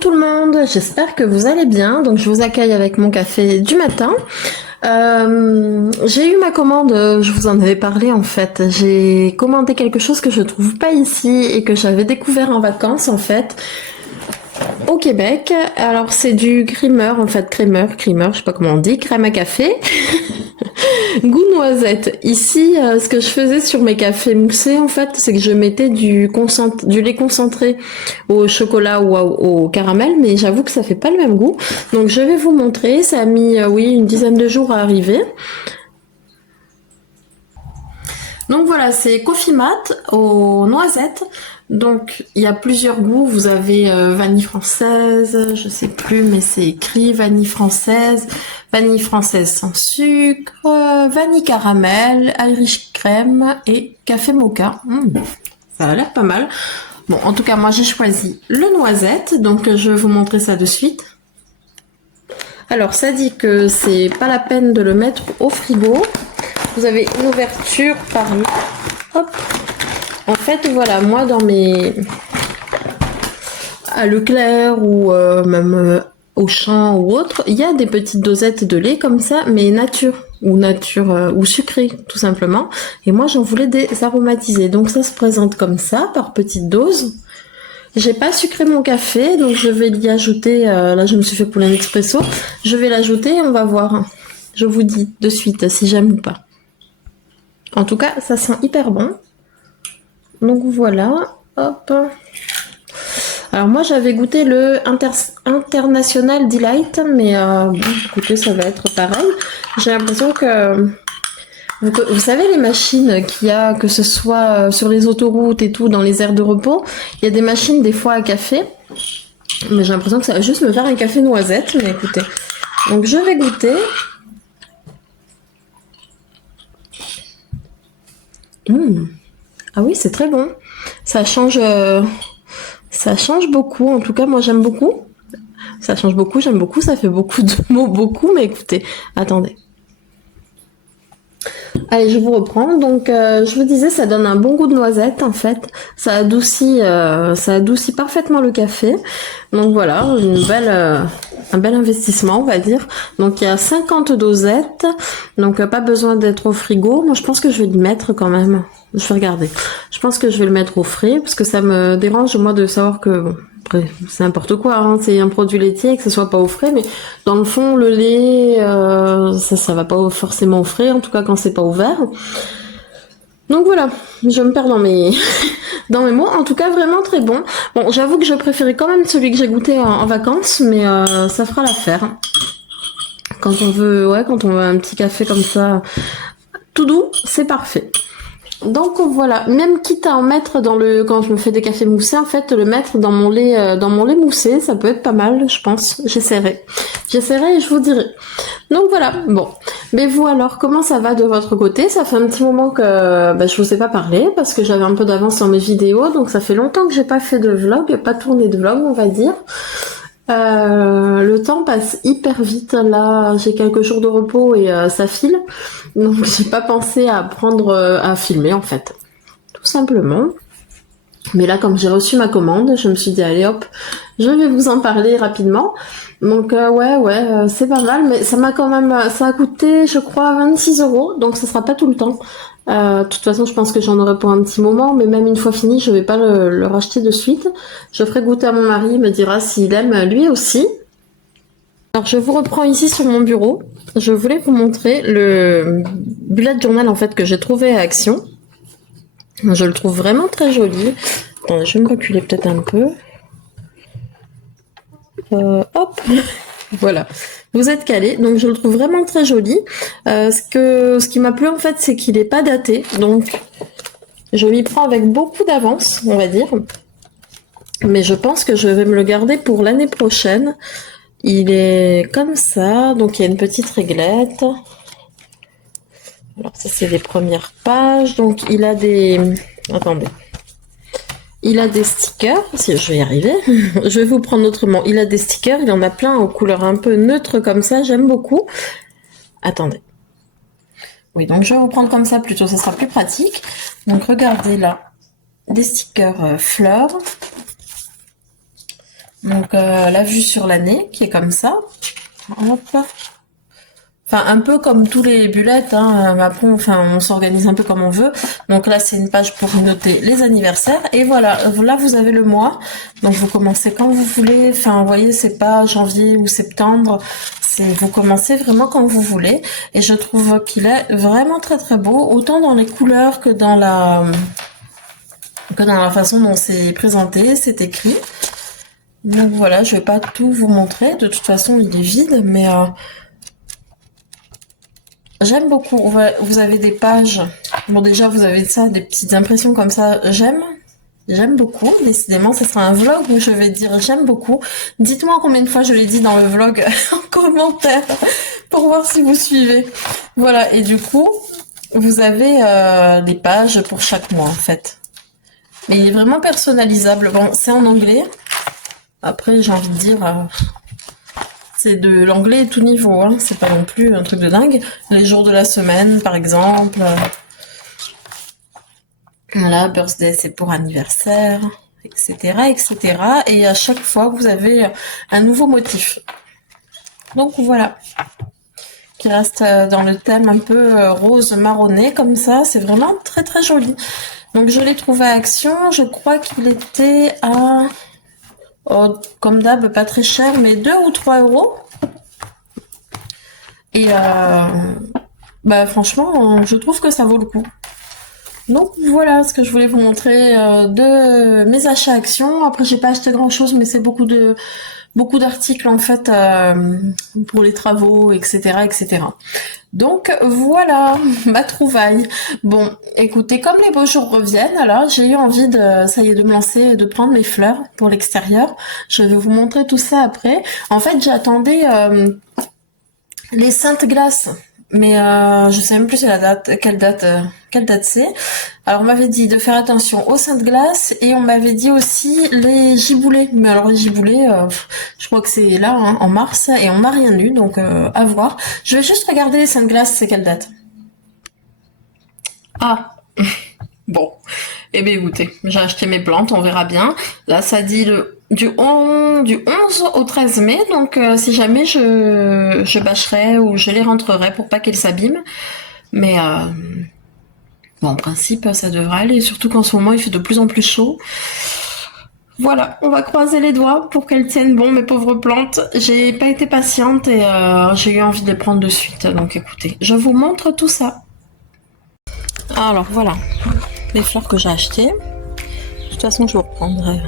tout le monde, j'espère que vous allez bien. Donc je vous accueille avec mon café du matin. J'ai eu ma commande, je vous en avais parlé en fait. J'ai commandé quelque chose que je trouve pas ici et que j'avais découvert en vacances en fait au Québec. Alors c'est du creamer en fait, creamer, je sais pas comment on dit, crème à café. Goût noisette. Ici, ce que je faisais sur mes cafés moussés, en fait, c'est que je mettais du lait concentré au chocolat ou au caramel, mais j'avoue que ça fait pas le même goût. Donc, je vais vous montrer. Ça a mis, oui, une dizaine de jours à arriver. Donc voilà, c'est Coffee Mat aux noisettes. Donc il y a plusieurs goûts. Vous avez vanille française, je sais plus, mais c'est écrit vanille française sans sucre, vanille caramel, Irish crème et café mocha. Ça a l'air pas mal. Bon, en tout cas, moi j'ai choisi le noisette, donc je vais vous montrer ça de suite. Alors ça dit que c'est pas la peine de le mettre au frigo. Vous avez une ouverture par là. Hop. En fait, voilà, moi dans mes... à Leclerc ou même au champ ou autre, il y a des petites dosettes de lait comme ça, mais nature ou sucré tout simplement. Et moi j'en voulais des aromatisés. Donc ça se présente comme ça, par petites doses. J'ai pas sucré mon café, donc je vais l'y ajouter, là je me suis fait pour un expresso. Je vais l'ajouter et on va voir. Je vous dis de suite si j'aime ou pas. En tout cas, ça sent hyper bon. Donc voilà, hop. Alors moi j'avais goûté le International Delight, mais bon, écoutez, ça va être pareil. J'ai l'impression que vous savez les machines qu'il y a, que ce soit sur les autoroutes et tout, dans les aires de repos, il y a des machines des fois à café, mais j'ai l'impression que ça va juste me faire un café noisette, mais écoutez. Donc je vais goûter. Ah oui, c'est très bon. Ça change beaucoup. En tout cas, moi, j'aime beaucoup. Ça change beaucoup, j'aime beaucoup. Ça fait beaucoup de mots, beaucoup. Mais écoutez, attendez. Allez, je vous reprends. Donc, je vous disais, ça donne un bon goût de noisette, en fait. Ça adoucit parfaitement le café. Donc voilà, un bel investissement, on va dire. Donc, il y a 50 dosettes. Donc, pas besoin d'être au frigo. Moi, je pense que je vais l'y mettre quand même. Je vais regarder. Je pense que je vais le mettre au frais parce que ça me dérange, moi, de savoir que, bon, après, c'est n'importe quoi, hein, c'est un produit laitier, que ce soit pas au frais, mais dans le fond, le lait, ça va pas forcément au frais, en tout cas quand c'est pas ouvert. Donc voilà, je me perds dans mes, dans mes mots. En tout cas, vraiment très bon. Bon, j'avoue que je préférais quand même celui que j'ai goûté en vacances, mais ça fera l'affaire. Quand on veut un petit café comme ça, tout doux, c'est parfait. Donc voilà, même quitte à en mettre quand je me fais des cafés moussés, en fait, le mettre dans mon lait moussé, ça peut être pas mal, je pense. J'essaierai et je vous dirai. Donc voilà, bon. Mais vous alors, comment ça va de votre côté? Ça fait un petit moment que je vous ai pas parlé parce que j'avais un peu d'avance sur mes vidéos, donc ça fait longtemps que j'ai pas fait de vlog, pas tourné de vlog, on va dire. Le temps passe hyper vite. Là, j'ai quelques jours de repos et ça file. Donc, j'ai pas pensé à filmer en fait. Tout simplement. Mais là, comme j'ai reçu ma commande, je me suis dit, allez hop, je vais vous en parler rapidement. Donc, c'est pas mal, mais ça a coûté, je crois, 26 €. Donc, ça sera pas tout le temps. De toute façon, je pense que j'en aurai pour un petit moment, mais même une fois fini, je vais pas le racheter de suite. Je ferai goûter à mon mari, il me dira s'il aime lui aussi. Alors, je vous reprends ici sur mon bureau. Je voulais vous montrer le bullet journal en fait que j'ai trouvé à Action. Je le trouve vraiment très joli. Attendez, je vais me reculer peut-être un peu. Hop, voilà. Vous êtes calés, donc je le trouve vraiment très joli. Ce qui m'a plu en fait, c'est qu'il n'est pas daté, donc je m'y prends avec beaucoup d'avance, on va dire. Mais je pense que je vais me le garder pour l'année prochaine. Il est comme ça, donc il y a une petite réglette. Alors ça c'est les premières pages, donc il a des... Attendez. Il a des stickers, si je vais y arriver, je vais vous prendre autrement. Il a des stickers, il en a plein aux couleurs un peu neutres comme ça, j'aime beaucoup. Attendez. Oui, donc je vais vous prendre comme ça plutôt, ça sera plus pratique. Donc regardez là, des stickers fleurs. Donc la vue sur l'année qui est comme ça. Hop. Enfin, un peu comme tous les bullets, hein, après, enfin, on s'organise un peu comme on veut. Donc là, c'est une page pour noter les anniversaires. Et voilà, là, vous avez le mois. Donc vous commencez quand vous voulez. Enfin, vous voyez, c'est pas janvier ou septembre. C'est, vous commencez vraiment quand vous voulez. Et je trouve qu'il est vraiment très très beau, autant dans les couleurs que dans la façon dont c'est présenté, c'est écrit. Donc voilà, je vais pas tout vous montrer. De toute façon, il est vide, mais j'aime beaucoup. Vous avez des pages. Bon, déjà, vous avez ça, des petites impressions comme ça. J'aime beaucoup. Décidément, ce sera un vlog où je vais dire j'aime beaucoup. Dites-moi combien de fois je l'ai dit dans le vlog en commentaire pour voir si vous suivez. Voilà. Et du coup, vous avez des pages pour chaque mois, en fait. Mais il est vraiment personnalisable. Bon, c'est en anglais. Après, j'ai envie de dire, c'est de l'anglais tout niveau, hein. C'est pas non plus un truc de dingue. Les jours de la semaine, par exemple. Voilà, birthday, c'est pour anniversaire, etc., etc. Et à chaque fois, vous avez un nouveau motif. Donc voilà, qui reste dans le thème un peu rose marronné, comme ça. C'est vraiment très très joli. Donc je l'ai trouvé à Action. Je crois qu'il était à... Oh, comme d'hab, pas très cher, mais 2 ou 3 euros. Et bah franchement, je trouve que ça vaut le coup. Donc voilà ce que je voulais vous montrer de mes achats Action. Après, j'ai pas acheté grand chose, mais c'est beaucoup d'articles en fait pour les travaux, etc., etc. Donc voilà ma trouvaille. Bon, écoutez, comme les beaux jours reviennent, alors j'ai eu envie ça y est, de me lancer, de prendre mes fleurs pour l'extérieur. Je vais vous montrer tout ça après. En fait, j'attendais les Saintes Glaces, mais je sais même plus quelle date c'est. Alors on m'avait dit de faire attention aux Saintes Glaces et on m'avait dit aussi les giboulées. Mais alors les giboulées, je crois que c'est là hein, en mars et on m'a rien eu, donc à voir. Je vais juste regarder les Saintes Glaces, c'est quelle date? Ah, bon. Eh bien écoutez, j'ai acheté mes plantes, on verra bien. Là ça dit du 11 au 13 mai, donc si jamais je bâcherai ou je les rentrerai pour pas qu'elles s'abîment. Mais bon, en principe ça devrait aller, surtout qu'en ce moment il fait de plus en plus chaud. Voilà, on va croiser les doigts pour qu'elles tiennent bon, mes pauvres plantes. J'ai pas été patiente et j'ai eu envie de les prendre de suite. Donc écoutez, je vous montre tout ça. Alors voilà, les fleurs que j'ai achetées. De toute façon, je vous reprendrai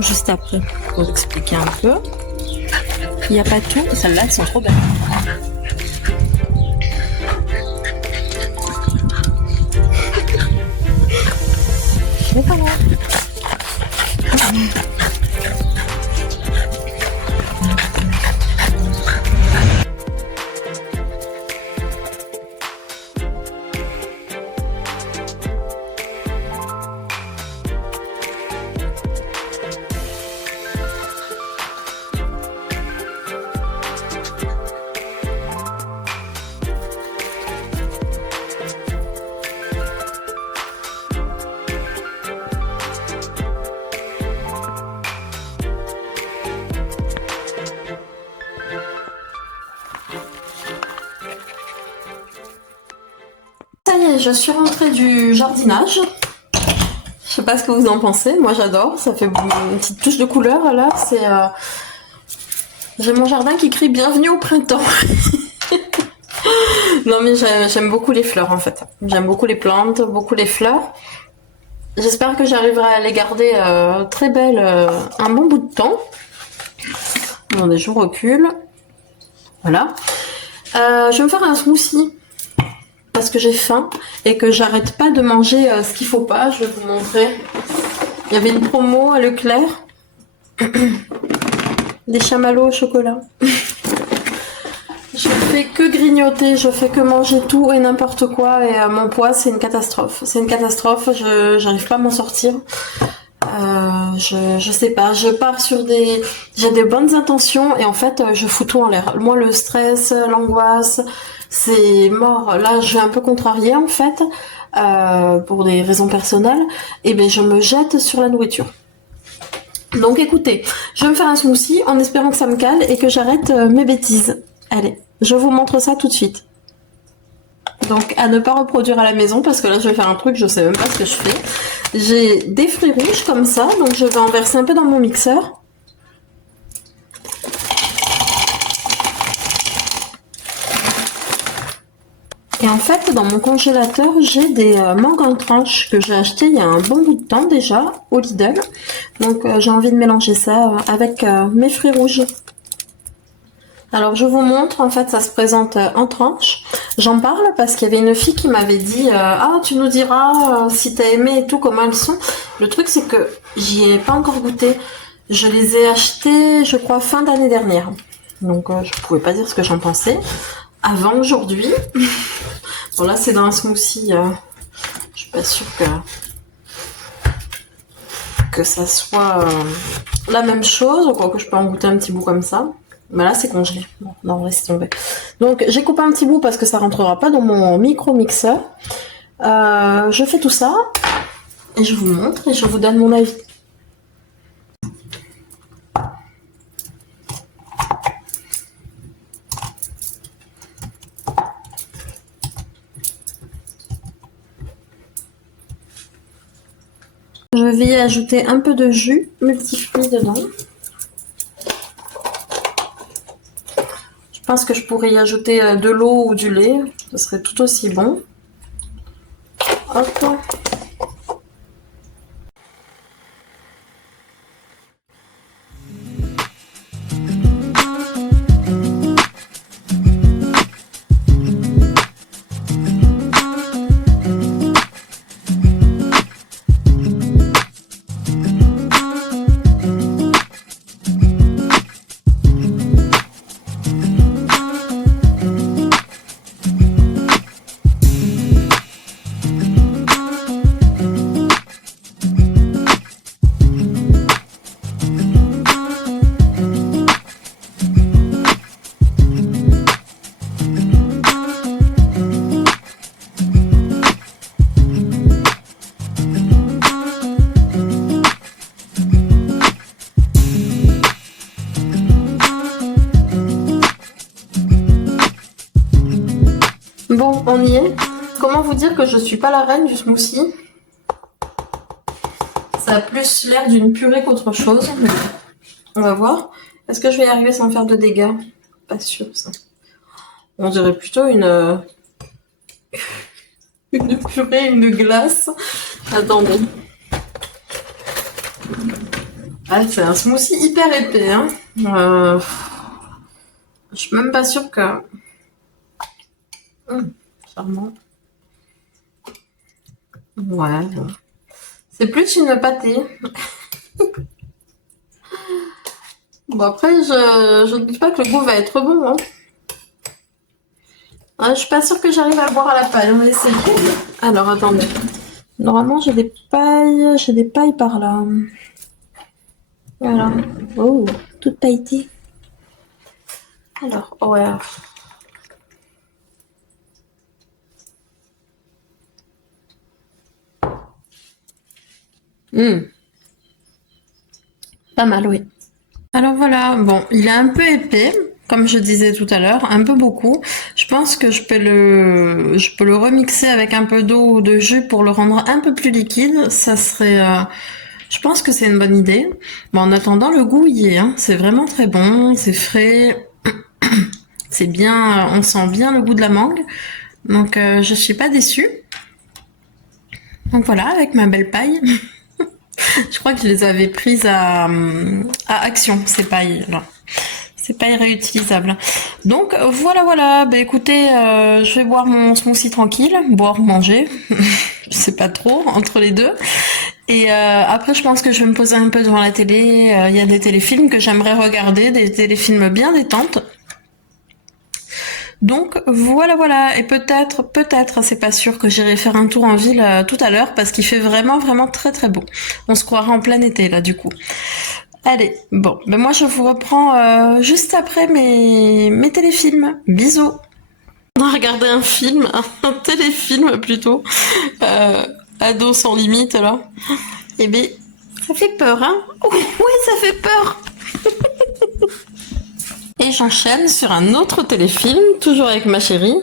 juste après pour vous expliquer un peu. Il n'y a pas tout. Celles-là, elles sont trop belles. Et voilà. Ça y est, je suis rentrée du jardinage. Je sais pas ce que vous en pensez, moi j'adore, ça fait une petite touche de couleur là, j'ai mon jardin qui crie bienvenue au printemps. Non mais j'aime beaucoup les fleurs en fait, j'aime beaucoup les plantes, beaucoup les fleurs. J'espère que j'arriverai à les garder très belles un bon bout de temps. Attendez, je recule. Voilà. Je vais me faire un smoothie parce que j'ai faim et que j'arrête pas de manger ce qu'il faut pas. Je vais vous montrer. Il y avait une promo à Leclerc. Des chamallows au chocolat. Je fais que grignoter, je fais que manger tout et n'importe quoi et mon poids c'est une catastrophe. C'est une catastrophe, j'arrive pas à m'en sortir. Je sais pas, je pars sur j'ai des bonnes intentions et en fait je fous tout en l'air. Moi le stress, l'angoisse, c'est mort. Là je vais un peu contrarier en fait pour des raisons personnelles et ben je me jette sur la nourriture. Donc écoutez, je vais me faire un smoothie en espérant que ça me cale et que j'arrête mes bêtises. Allez, je vous montre ça tout de suite. Donc à ne pas reproduire à la maison parce que là je vais faire un truc, je sais même pas ce que je fais. J'ai des fruits rouges comme ça, donc je vais en verser un peu dans mon mixeur. Et en fait, dans mon congélateur, j'ai des mangues en tranches que j'ai acheté il y a un bon bout de temps déjà au Lidl. Donc j'ai envie de mélanger ça avec mes fruits rouges. Alors je vous montre, en fait ça se présente en tranches. J'en parle parce qu'il y avait une fille qui m'avait dit ah tu nous diras si t'as aimé et tout, comment elles sont. Le truc c'est que j'y ai pas encore goûté. Je les ai achetées je crois fin d'année dernière. Donc je pouvais pas dire ce que j'en pensais avant aujourd'hui. Bon là c'est dans un smoothie, je suis pas sûre que ça soit la même chose, quoique je peux en goûter un petit bout comme ça. Mais là c'est congelé. Bon, non, laisse tomber. Donc j'ai coupé un petit bout parce que ça rentrera pas dans mon micro-mixeur. Je fais tout ça et je vous montre et je vous donne mon avis. Je vais y ajouter un peu de jus multifruits dedans. Je pense que je pourrais y ajouter de l'eau ou du lait, ce serait tout aussi bon. Hop. Bon, on y est. Comment vous dire que je suis pas la reine du smoothie? Ça a plus l'air d'une purée qu'autre chose. Mais on va voir. Est-ce que je vais y arriver sans faire de dégâts? Pas sûr ça. On dirait plutôt une purée, une glace. Attendez. Ah, c'est un smoothie hyper épais. Hein. Je suis même pas sûre que... charmant. Ouais. C'est plus une pâtée. Bon après, je ne dis pas que le goût va être bon. Hein. Je suis pas sûre que j'arrive à le boire à la paille. On va essayer. Alors attendez. Normalement j'ai des pailles par là. Voilà. Oh, toute pailletée. Alors, ouais. Pas mal, oui. Alors voilà, bon, il est un peu épais, comme je disais tout à l'heure, un peu beaucoup. Je pense que je peux le remixer avec un peu d'eau ou de jus pour le rendre un peu plus liquide. Ça serait, je pense que c'est une bonne idée. Bon, en attendant, le goût y est, hein. C'est vraiment très bon, c'est frais, c'est bien, on sent bien le goût de la mangue. Donc, je suis pas déçue. Donc voilà, avec ma belle paille. Je crois que je les avais prises à Action, ces pailles là. Ces pailles réutilisables. Donc voilà. Bah écoutez, je vais boire mon smoothie tranquille, boire, manger, je sais pas trop, entre les deux. Et après je pense que je vais me poser un peu devant la télé. Il y a des téléfilms que j'aimerais regarder, des téléfilms bien détentes. Donc voilà, et peut-être, c'est pas sûr que j'irai faire un tour en ville tout à l'heure parce qu'il fait vraiment très très beau. On se croirait en plein été là du coup. Allez, bon, ben moi je vous reprends juste après mes téléfilms. Bisous. On a regardé un film, un téléfilm plutôt, Ado sans limite là. Et ben Ça fait peur, hein? Oh, oui, ça fait peur. Et j'enchaîne sur un autre téléfilm, toujours avec ma chérie.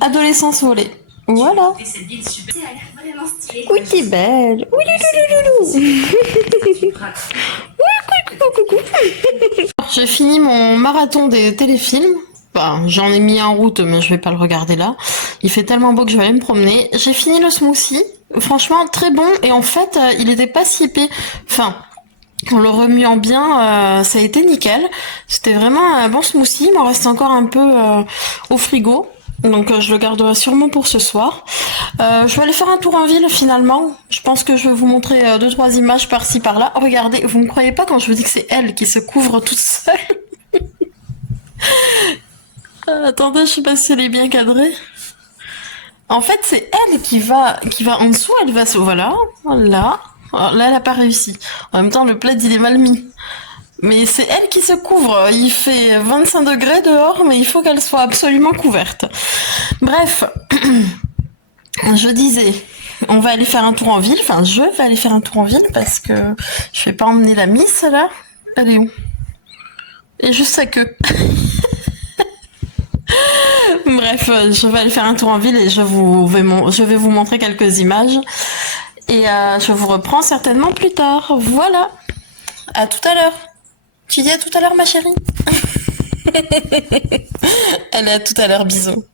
Adolescence volée. Voilà. Oui, qui belle. Oui, j'ai fini mon marathon des téléfilms. Bah, j'en ai mis en route, mais je vais pas le regarder là. Il fait tellement beau que je vais aller me promener. J'ai fini le smoothie. Franchement, très bon. Et en fait, il était pas si épais. Enfin, en le remuant bien, ça a été nickel. C'était vraiment un bon smoothie. Il m'en reste encore un peu au frigo. Donc je le garderai sûrement pour ce soir. Je vais aller faire un tour en ville finalement. Je pense que je vais vous montrer 2-3 images par-ci par-là. Regardez, vous me croyez pas quand je vous dis que c'est elle qui se couvre toute seule? Attendez, je sais pas si elle est bien cadrée. En fait, c'est elle qui va en dessous. Elle va se voilà. Alors là, elle a pas réussi. En même temps, le plaid il est mal mis. Mais c'est elle qui se couvre. Il fait 25 degrés dehors, mais il faut qu'elle soit absolument couverte. Bref, je disais, on va aller faire un tour en ville. Enfin, je vais aller faire un tour en ville parce que je vais pas emmener la miss là. Elle est où? Et juste sa queue. Bref, je vais aller faire un tour en ville et je vais vous montrer quelques images. Et je vous reprends certainement plus tard. Voilà. À tout à l'heure. Tu dis à tout à l'heure, ma chérie? Elle est à tout à l'heure, bisous.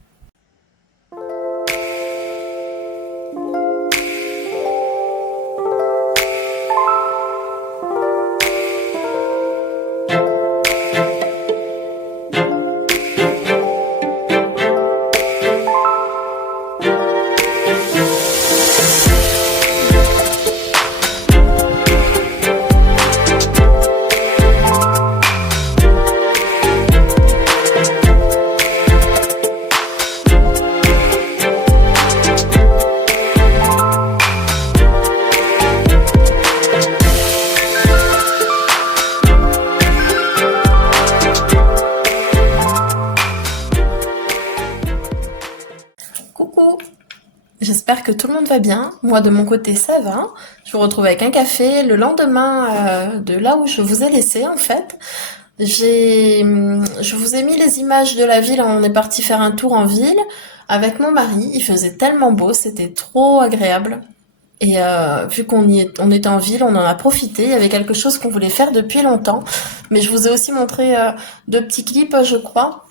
Coucou. J'espère que tout le monde va bien. Moi, de mon côté, ça va. Je vous retrouve avec un café le lendemain de là où je vous ai laissé, en fait. Je vous ai mis les images de la ville. On est parti faire un tour en ville avec mon mari. Il faisait tellement beau, c'était trop agréable. Et vu on était en ville, on en a profité. Il y avait quelque chose qu'on voulait faire depuis longtemps. Mais je vous ai aussi montré deux petits clips, je crois.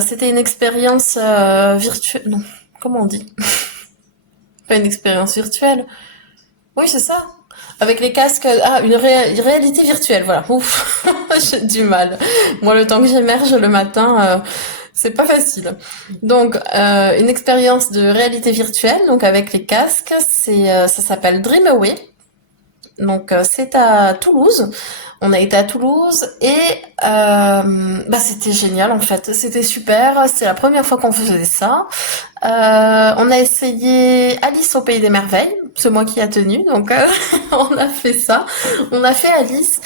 C'était une expérience virtuelle. Non, comment on dit? Pas une expérience virtuelle. Oui, c'est ça. Avec les casques. Ah, une réalité virtuelle, voilà. Ouf, j'ai du mal. Moi, le temps que j'émerge le matin, c'est pas facile. Donc, une expérience de réalité virtuelle, donc avec les casques, ça s'appelle Dreamaway. Donc, c'est à Toulouse. On a été à Toulouse et c'était génial en fait. C'était super. C'est la première fois qu'on faisait ça. On a essayé Alice au Pays des Merveilles. C'est moi qui a tenu, donc on a fait ça. On a fait Alice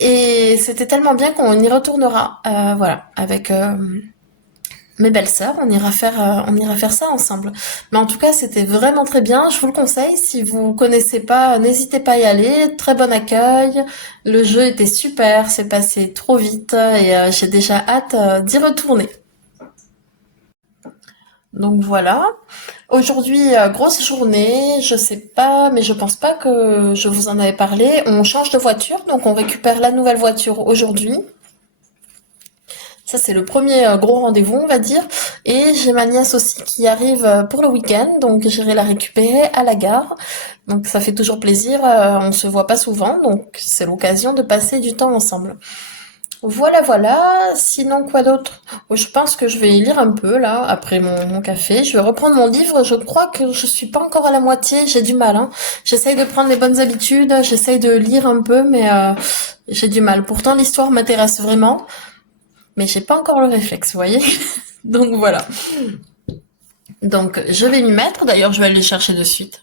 et c'était tellement bien qu'on y retournera. Voilà, avec mes belles-sœurs, on ira faire ça ensemble. Mais en tout cas, c'était vraiment très bien. Je vous le conseille. Si vous connaissez pas, n'hésitez pas à y aller. Très bon accueil. Le jeu était super. C'est passé trop vite et j'ai déjà hâte d'y retourner. Donc voilà. Aujourd'hui, grosse journée. Je sais pas, mais je pense pas que je vous en avais parlé. On change de voiture, donc on récupère la nouvelle voiture aujourd'hui. Ça, c'est le premier gros rendez-vous, on va dire. Et j'ai ma nièce aussi qui arrive pour le week-end, donc j'irai la récupérer à la gare. Donc ça fait toujours plaisir, on se voit pas souvent, donc c'est l'occasion de passer du temps ensemble. Voilà, voilà. Sinon, quoi d'autre? Je pense que je vais lire un peu, là, après mon café. Je vais reprendre mon livre. Je crois que je suis pas encore à la moitié. J'ai du mal, hein. J'essaye de prendre les bonnes habitudes. J'essaye de lire un peu, mais j'ai du mal. Pourtant, l'histoire m'intéresse vraiment. Mais j'ai pas encore le réflexe, vous voyez. Donc voilà. Donc je vais m'y mettre. D'ailleurs, je vais aller le chercher de suite.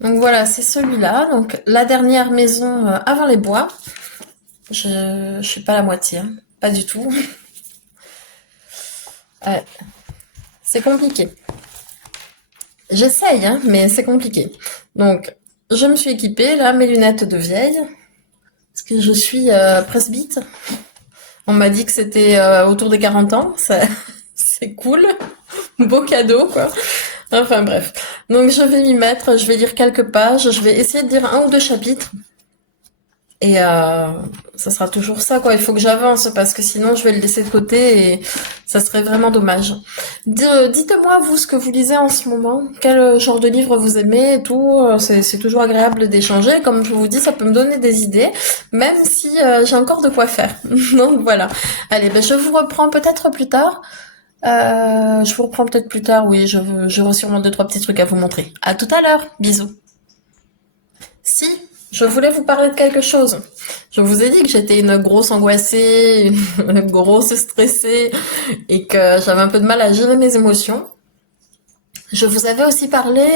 Donc voilà, c'est celui-là. Donc la dernière maison avant les bois. Je suis pas à la moitié, hein. Pas du tout. Ouais, c'est compliqué. J'essaye, hein, mais c'est compliqué. Donc, je me suis équipée, là, mes lunettes de vieille, parce que je suis presbyte. On m'a dit que c'était autour des 40 ans, c'est cool, beau cadeau, quoi. Enfin bref. Donc je vais m'y mettre, je vais lire quelques pages, je vais essayer de lire un ou deux chapitres. Et ça sera toujours ça, quoi. Il faut que j'avance parce que sinon je vais le laisser de côté et ça serait vraiment dommage. Dites-moi, vous, ce que vous lisez en ce moment. Quel genre de livre vous aimez et tout. C'est toujours agréable d'échanger. Comme je vous dis, ça peut me donner des idées, même si j'ai encore de quoi faire. Donc voilà. Allez, ben, je vous reprends peut-être plus tard. Je vous reprends peut-être plus tard, oui, j'aurai sûrement deux, trois petits trucs à vous montrer. À tout à l'heure, bisous. Si, je voulais vous parler de quelque chose. Je vous ai dit que j'étais une grosse angoissée, une grosse stressée, et que j'avais un peu de mal à gérer mes émotions. Je vous avais aussi parlé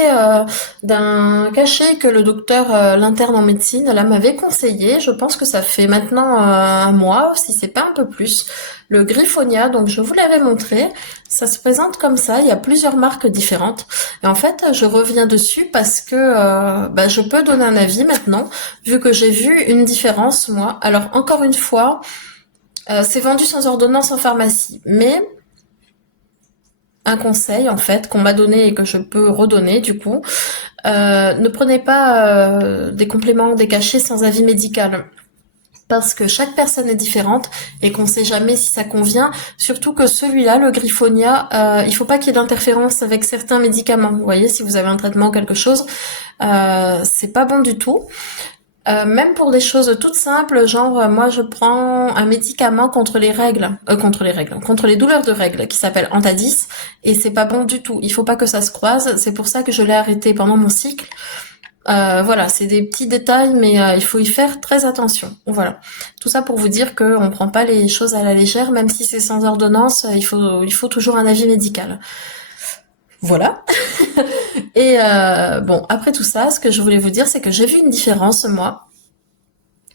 d'un cachet que le docteur, l'interne en médecine, là m'avait conseillé. Je pense que ça fait maintenant un mois, si c'est pas un peu plus. Le Griffonia, donc je vous l'avais montré. Ça se présente comme ça. Il y a plusieurs marques différentes. Et en fait, je reviens dessus parce que bah, je peux donner un avis maintenant, vu que j'ai vu une différence moi. Alors encore une fois, c'est vendu sans ordonnance en pharmacie, mais un conseil en fait qu'on m'a donné et que je peux redonner du coup. Ne prenez pas des compléments, des cachets sans avis médical. Parce que chaque personne est différente et qu'on sait jamais si ça convient. Surtout que celui-là, le Griffonia, il faut pas qu'il y ait d'interférence avec certains médicaments. Vous voyez, si vous avez un traitement ou quelque chose, c'est pas bon du tout. Même pour des choses toutes simples, genre moi je prends un médicament contre les douleurs de règles qui s'appelle Antadis et c'est pas bon du tout. Il faut pas que ça se croise. C'est pour ça que je l'ai arrêté pendant mon cycle. Voilà, c'est des petits détails, mais il faut y faire très attention. Voilà, tout ça pour vous dire qu'on prend pas les choses à la légère, même si c'est sans ordonnance. Il faut toujours un avis médical. Voilà. Et bon, après tout ça, ce que je voulais vous dire, c'est que j'ai vu une différence, moi.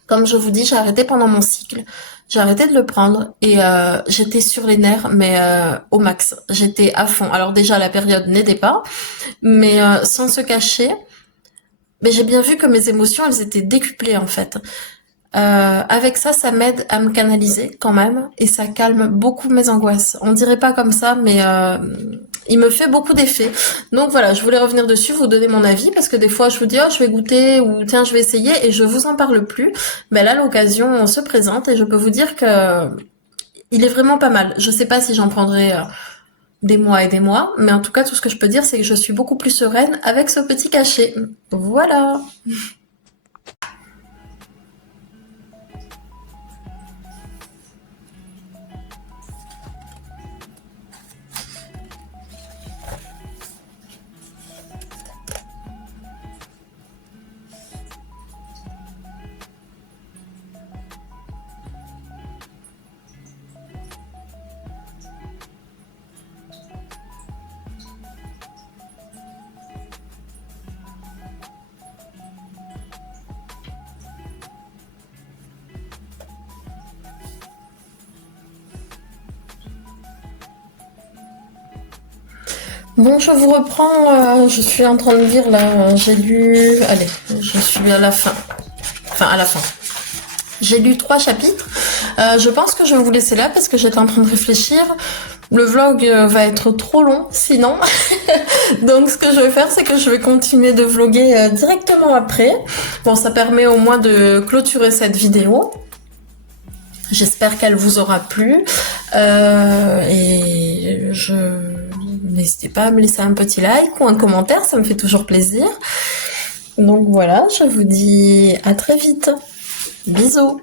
Comme je vous dis, j'ai arrêté pendant mon cycle. J'ai arrêté de le prendre et j'étais sur les nerfs, mais au max. J'étais à fond. Alors déjà, la période n'aidait pas, mais sans se cacher, mais j'ai bien vu que mes émotions, elles étaient décuplées en fait. Avec ça, ça m'aide à me canaliser quand même et ça calme beaucoup mes angoisses. On dirait pas comme ça, mais il me fait beaucoup d'effets. Donc voilà, je voulais revenir dessus, vous donner mon avis parce que des fois je vous dis oh je vais goûter ou tiens je vais essayer et je vous en parle plus. Mais là l'occasion se présente et je peux vous dire que il est vraiment pas mal. Je sais pas si j'en prendrai des mois et des mois, mais en tout cas tout ce que je peux dire c'est que je suis beaucoup plus sereine avec ce petit cachet. Voilà. Bon, je vous reprends, je suis en train de lire là, j'ai lu, allez, je suis à la fin, enfin à la fin. J'ai lu 3 chapitres. Je pense que je vais vous laisser là parce que j'étais en train de réfléchir. Le vlog va être trop long sinon. Donc ce que je vais faire, c'est que je vais continuer de vlogger directement après. Bon, ça permet au moins de clôturer cette vidéo. J'espère qu'elle vous aura plu. Et n'hésitez pas à me laisser un petit like ou un commentaire, ça me fait toujours plaisir. Donc voilà, je vous dis à très vite. Bisous.